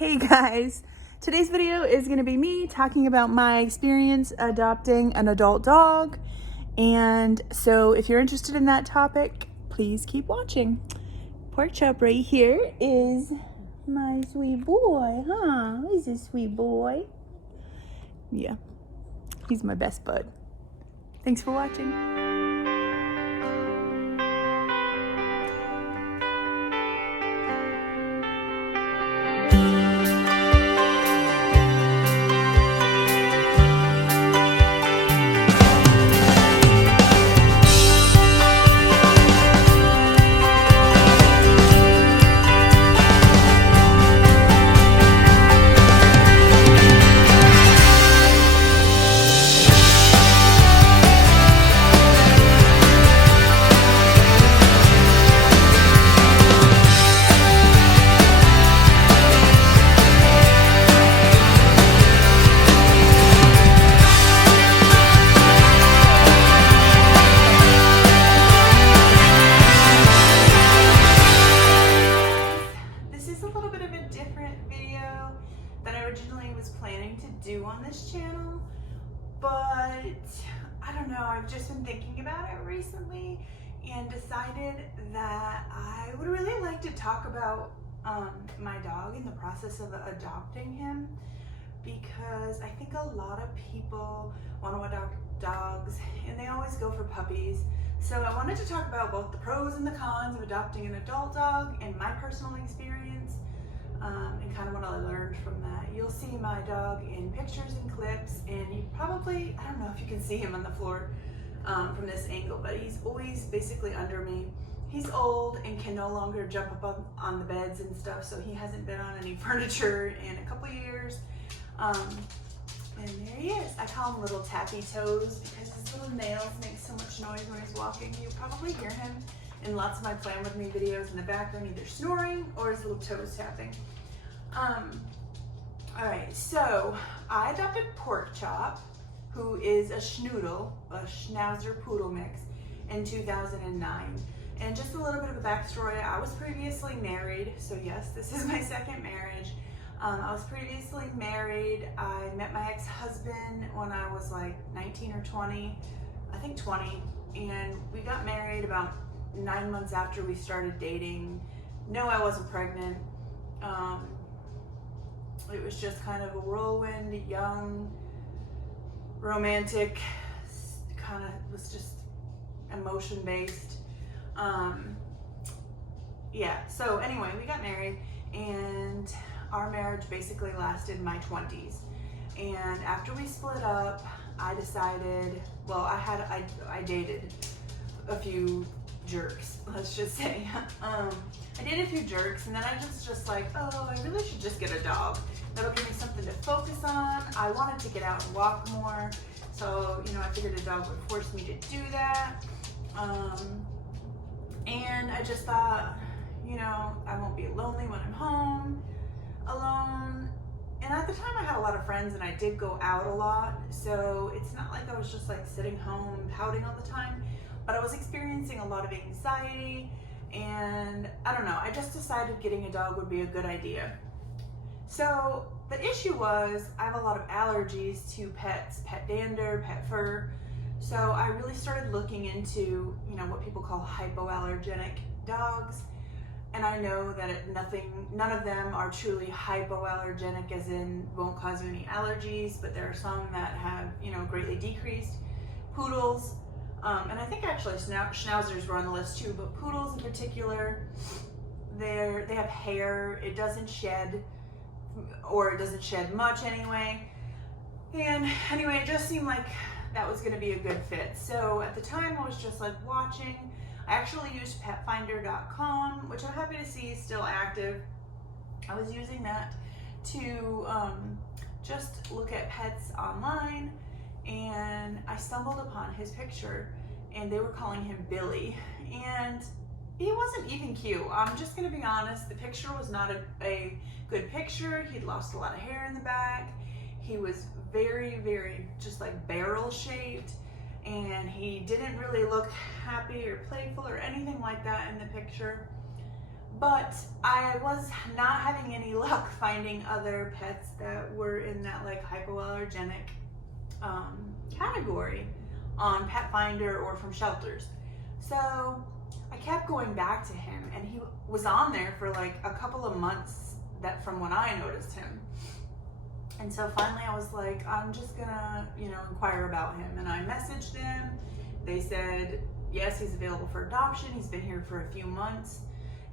Hey guys, today's video is going to be me talking about my experience adopting an adult dog. And so if you're interested in that topic, please keep watching. Porkchop right here is my sweet boy, huh? He's a sweet boy. Yeah, he's my best bud. Thanks for watching. Planning to do on this channel, but I don't know, I've just been thinking about it recently and decided that I would really like to talk about my dog and the process of adopting him, because I think a lot of people want to adopt dogs and they always go for puppies. So I wanted to talk about both the pros and the cons of adopting an adult dog and my personal experience. And kind of what I learned from that. You'll see my dog in pictures and clips, and you probably, I don't know if you can see him on the floor from this angle, but he's always basically under me. He's old and can no longer jump up on the beds and stuff, so he hasn't been on any furniture in a couple years. And there he is. I call him Little Tappy Toes because his little nails make so much noise when he's walking. You'll probably hear him in lots of my Plan With Me videos in the background, either snoring or his little toes tapping. Alright, so I adopted Porkchop, who is a schnoodle, a schnauzer poodle mix, in 2009. And just a little bit of a backstory, I was previously married, so yes, this is my second marriage. I was previously married. I met my ex-husband when I was like 19 or 20, I think 20, and we got married about 9 months after we started dating. No, I wasn't pregnant. It was just kind of a whirlwind, young, romantic, kind of was just emotion-based. Yeah, so anyway, we got married and our marriage basically lasted my 20s. And after we split up, I decided, well, I dated a few jerks, let's just say. I dated a few jerks, and then I was just like, oh, I really should just get a dog. That'll give me something to focus on. I wanted to get out and walk more, so, you know, I figured a dog would force me to do that. And I just thought, you know, I won't be lonely when I'm home, alone. And at the time I had a lot of friends and I did go out a lot, so it's not like I was just like sitting home pouting all the time, but I was experiencing a lot of anxiety, and I don't know, I just decided getting a dog would be a good idea. So the issue was I have a lot of allergies to pets, pet dander, pet fur. So I really started looking into, you know, what people call hypoallergenic dogs. And I know that none of them are truly hypoallergenic, as in won't cause you any allergies, but there are some that have, you know, greatly decreased. Poodles, and I think actually schnauzers were on the list too, but poodles in particular, they have hair, it doesn't shed, or it doesn't shed much anyway. And anyway, it just seemed like that was going to be a good fit. So at the time I was just like watching. I actually used petfinder.com, which I'm happy to see is still active. I was using that to just look at pets online, and I stumbled upon his picture, and they were calling him Billy, and he wasn't even cute. I'm just gonna be honest, the picture was not a good picture. He'd lost a lot of hair in the back. He was very, very just like barrel shaped, and he didn't really look happy or playful or anything like that in the picture. But I was not having any luck finding other pets that were in that like hypoallergenic category on Pet Finder or from shelters. So I kept going back to him, and he was on there for like a couple of months that from when I noticed him. And so finally I was like, I'm just gonna, inquire about him. And I messaged them. They said, yes, he's available for adoption. He's been here for a few months.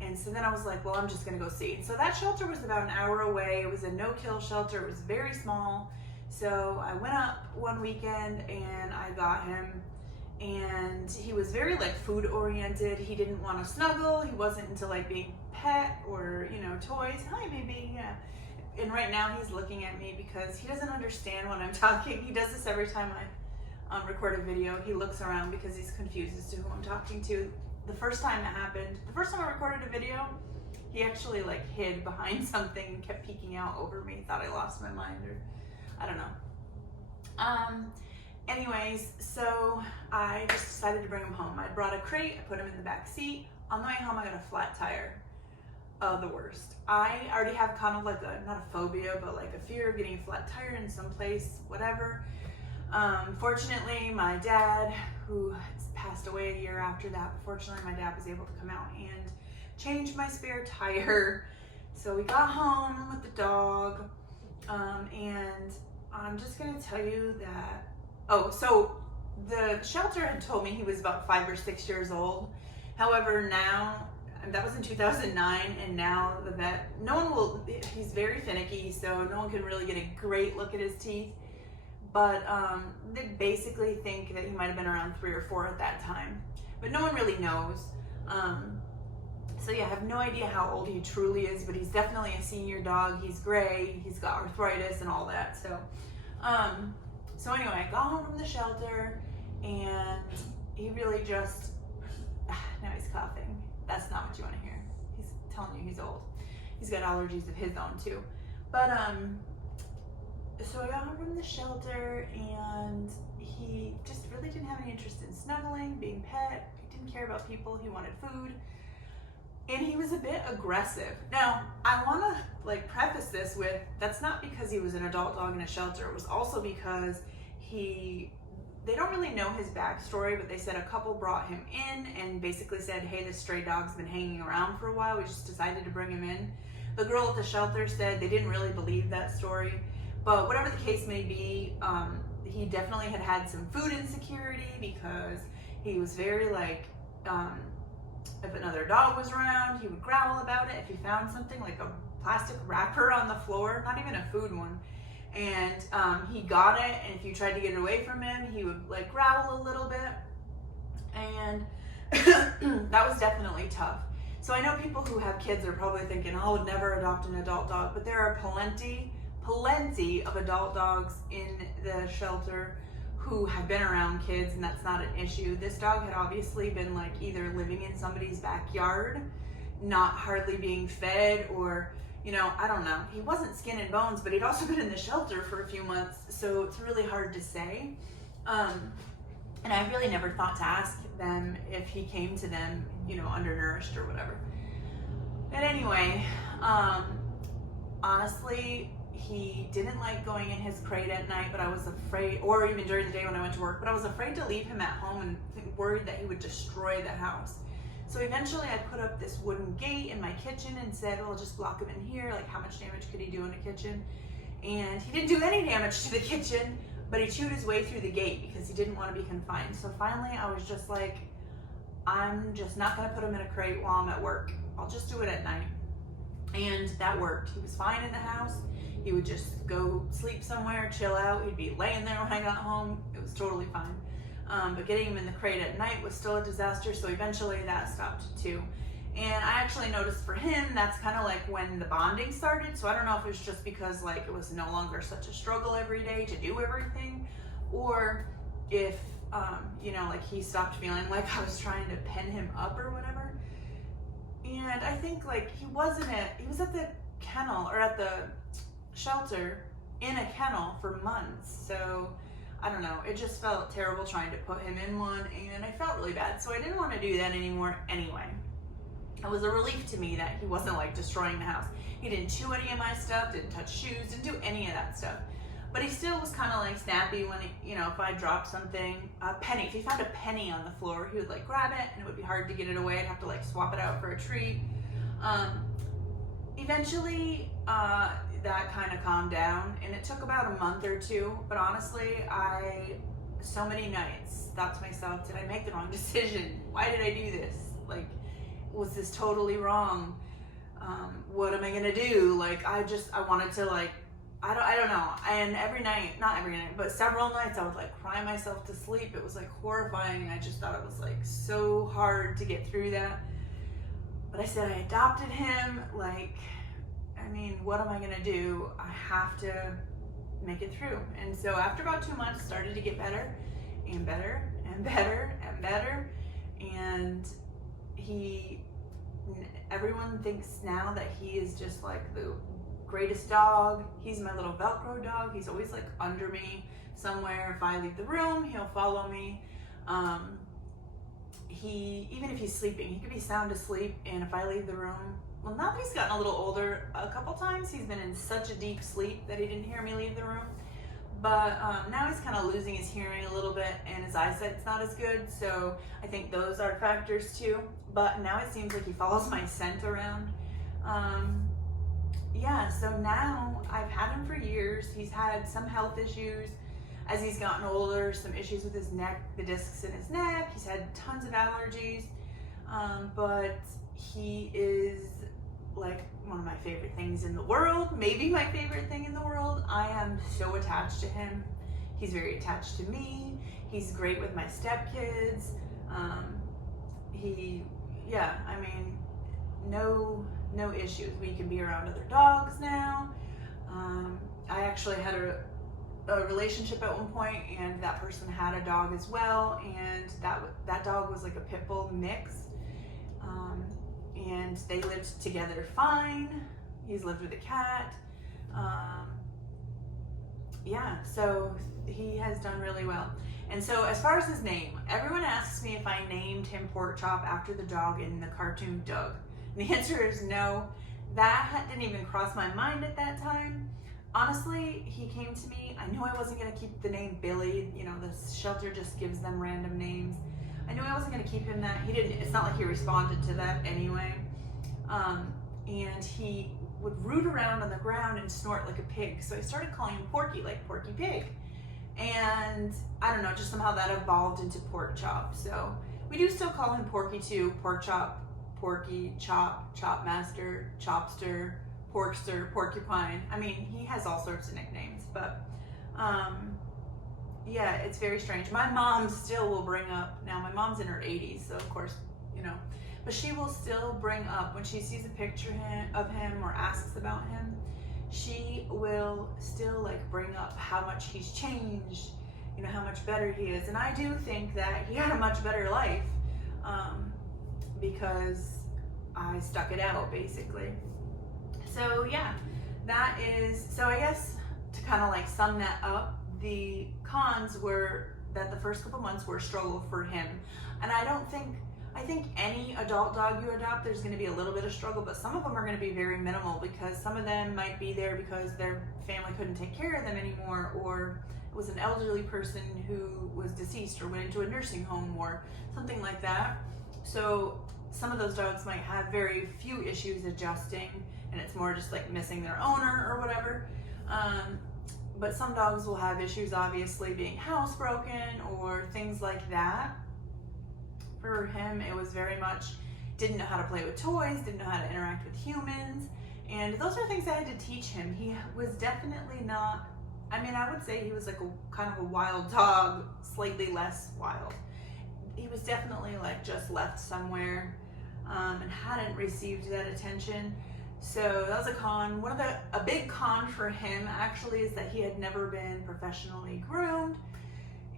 And so then I was like, well, I'm just gonna go see. So that shelter was about an hour away. It was a no-kill shelter. It was very small. So I went up one weekend and I got him, and he was very like food oriented. He didn't want to snuggle. He wasn't into like being pet or, toys. Hi, baby, yeah. And right now he's looking at me because he doesn't understand when I'm talking. He does this every time I record a video. He looks around because he's confused as to who I'm talking to. The first time it happened, the first time I recorded a video, he actually like hid behind something and kept peeking out over me. Thought I lost my mind, or I don't know. Anyways, so I just decided to bring him home. I brought a crate, I put him in the back seat. On the way home, I got a flat tire. The worst. I already have kind of like not a phobia, but like a fear of getting a flat tire in some place, whatever. Fortunately, my dad, who passed away a year after that, but fortunately my dad was able to come out and change my spare tire. So we got home with the dog, and I'm just gonna tell you that, so the shelter had told me he was about 5 or 6 years old. However, now, that was in 2009, and now the vet, he's very finicky, so no one can really get a great look at his teeth. But they basically think that he might have been around 3 or 4 at that time. But no one really knows. So yeah, I have no idea how old he truly is, but he's definitely a senior dog. He's gray, he's got arthritis and all that. So anyway, I got home from the shelter, and he really just, now he's coughing. That's not what you want to hear. He's telling you he's old. He's got allergies of his own too. But so I got home from the shelter, and he just really didn't have any interest in snuggling, being pet. He didn't care about people. He wanted food. And he was a bit aggressive. Now, I want to like preface this with, that's not because he was an adult dog in a shelter. It was also because they don't really know his backstory, but they said a couple brought him in and basically said, hey, this stray dog's been hanging around for a while. We just decided to bring him in. The girl at the shelter said they didn't really believe that story. But whatever the case may be, he definitely had some food insecurity, because he was very like, if another dog was around, he would growl about it. If he found something like a plastic wrapper on the floor, not even a food one, and he got it, and if you tried to get it away from him, he would like growl a little bit, and that was definitely tough. So I know people who have kids are probably thinking, oh, I would never adopt an adult dog, but there are plenty of adult dogs in the shelter who have been around kids, and that's not an issue. This dog had obviously been like either living in somebody's backyard, not hardly being fed, or, I don't know. He wasn't skin and bones, but he'd also been in the shelter for a few months, so it's really hard to say. And I really never thought to ask them if he came to them, undernourished or whatever. But anyway, honestly, he didn't like going in his crate at night, but I was afraid, or even during the day when I went to work, but I was afraid to leave him at home and worried that he would destroy the house. So eventually I put up this wooden gate in my kitchen and said, well, I'll just block him in here. Like, how much damage could he do in a kitchen? And he didn't do any damage to the kitchen, but he chewed his way through the gate because he didn't want to be confined. So finally I was just like, I'm just not going to put him in a crate while I'm at work. I'll just do it at night. And that worked. He was fine in the house. He would just go sleep somewhere, chill out. He'd be laying there when I got home. It was totally fine. But getting him in the crate at night was still a disaster, so eventually that stopped too. And I actually noticed for him, that's kind of like when the bonding started. So I don't know if it was just because like it was no longer such a struggle every day to do everything, or if, like he stopped feeling like I was trying to pen him up or whatever. And I think like he was at the kennel, or at the shelter in a kennel for months. So I don't know, it just felt terrible trying to put him in one, and I felt really bad. So I didn't want to do that anymore anyway. it was a relief to me that he wasn't like destroying the house. He didn't chew any of my stuff, didn't touch shoes, didn't do any of that stuff. But he still was kind of like snappy when he, if I dropped something, a penny, if he found a penny on the floor, he would like grab it and it would be hard to get it away. I'd have to like swap it out for a treat. Eventually, that kind of calmed down, and it took about a month or two, but honestly, so many nights thought to myself, did I make the wrong decision? Why did I do this? Like, was this totally wrong? What am I gonna do? Like, I wanted to like, I don't know. And every night, not every night, but several nights I would like cry myself to sleep. It was like horrifying. I just thought it was like so hard to get through that. But I said, I adopted him. Like, I mean, what am I gonna do? I have to make it through. And so after about 2 months, started to get better and better and better and better. And everyone thinks now that he is just like the greatest dog. He's my little Velcro dog. He's always like under me somewhere. If I leave the room, he'll follow me. Even if he's sleeping, he could be sound asleep, and if I leave the room, well, now that he's gotten a little older, a couple times he's been in such a deep sleep that he didn't hear me leave the room. But now he's kind of losing his hearing a little bit, and his eyesight's not as good, so I think those are factors too. But now it seems like he follows my scent around. Yeah, so now I've had him for years. He's had some health issues as he's gotten older, some issues with his neck, the discs in his neck. He's had tons of allergies, but he is like one of my favorite things in the world, maybe my favorite thing in the world. I am so attached to him. He's very attached to me. He's great with my stepkids. No issues. We can be around other dogs now. I actually had a relationship at one point, and that person had a dog as well, and that dog was like a pit bull mix. And they lived together fine. He's lived with a cat. So he has done really well. And so as far as his name, everyone asks me if I named him Porkchop after the dog in the cartoon Doug. And the answer is no. That didn't even cross my mind at that time. Honestly, he came to me. I knew I wasn't going to keep the name Billy. The shelter just gives them random names. I knew I wasn't going to keep him that. He didn't. It's not like he responded to that anyway. And he would root around on the ground and snort like a pig. So I started calling him Porky, like Porky Pig. And I don't know, just somehow that evolved into Porkchop. So we do still call him Porky too. Porkchop, Porky, Chop, Chopmaster, Chopster, Porkster, Porcupine. I mean, he has all sorts of nicknames, but yeah, it's very strange. My mom still will bring up, now my mom's in her 80s, so of course, but she will still bring up, when she sees a picture of him or asks about him, she will still like bring up how much he's changed, how much better he is. And I do think that he had a much better life because I stuck it out, basically. So yeah, so I guess to kind of like sum that up, the cons were that the first couple months were a struggle for him. And I think any adult dog you adopt, there's going to be a little bit of struggle, but some of them are going to be very minimal because some of them might be there because their family couldn't take care of them anymore, or it was an elderly person who was deceased or went into a nursing home or something like that. So some of those dogs might have very few issues adjusting, and it's more just like missing their owner or whatever. But some dogs will have issues, obviously, being housebroken or things like that. For him, it was very much, didn't know how to play with toys, didn't know how to interact with humans. And those are things I had to teach him. He was definitely not, I would say he was like a kind of a wild dog, slightly less wild. He was definitely like just left somewhere and hadn't received that attention. So that was a con. A big con for him actually is that he had never been professionally groomed.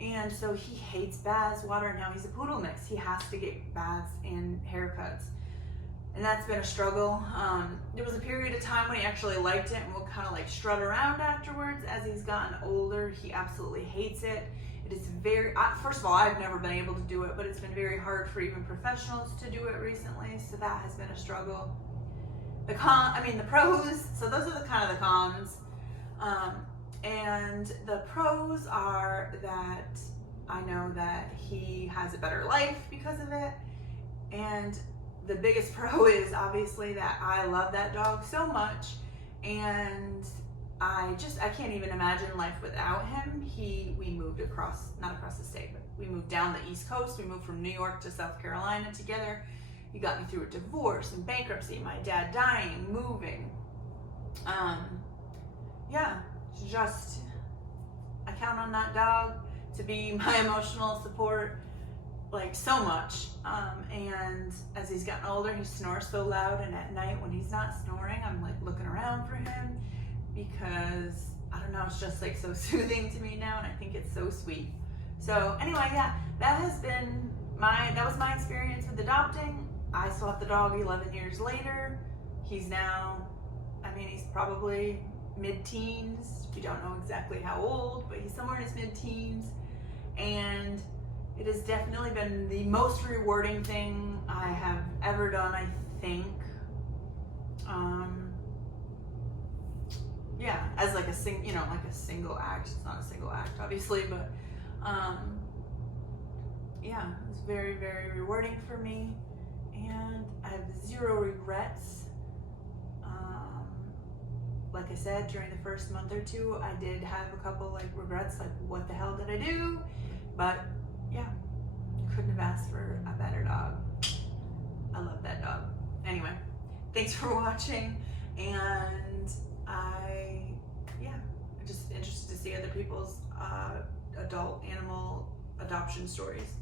And so he hates baths, water, and now he's a poodle mix. He has to get baths and haircuts. And that's been a struggle. There was a period of time when he actually liked it and will kind of like strut around afterwards. As he's gotten older, he absolutely hates it. It is very, first of all, I've never been able to do it, but it's been very hard for even professionals to do it recently, so that has been a struggle. The pros, so those are the kind of the cons. And the pros are that I know that he has a better life because of it. And the biggest pro is obviously that I love that dog so much, and I can't even imagine life without him. We moved not across the state, but we moved down the East Coast. We moved from New York to South Carolina together. He got me through a divorce and bankruptcy, my dad dying, moving. I count on that dog to be my emotional support, like, so much. And as he's gotten older, he snores so loud, and at night when he's not snoring, I'm like looking around for him, because I don't know, it's just like so soothing to me now, and I think it's so sweet. So anyway, yeah, that was my experience with adopting. I still have the dog 11 years later. He's now, he's probably mid-teens. We don't know exactly how old, but he's somewhere in his mid-teens. And it has definitely been the most rewarding thing I have ever done, I think. As like a single act. It's not a single act, obviously, but it's very, very rewarding for me, and I have zero regrets. Like I said, during the first month or two, I did have a couple regrets, like what the hell did I do? But yeah, couldn't have asked for a better dog. I love that dog. Anyway, thanks for watching, and I'm just interested to see other people's adult animal adoption stories.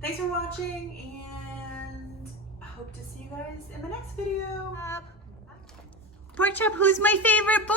Thanks for watching, and I hope to see you guys in the next video. Porkchop, who's my favorite boy?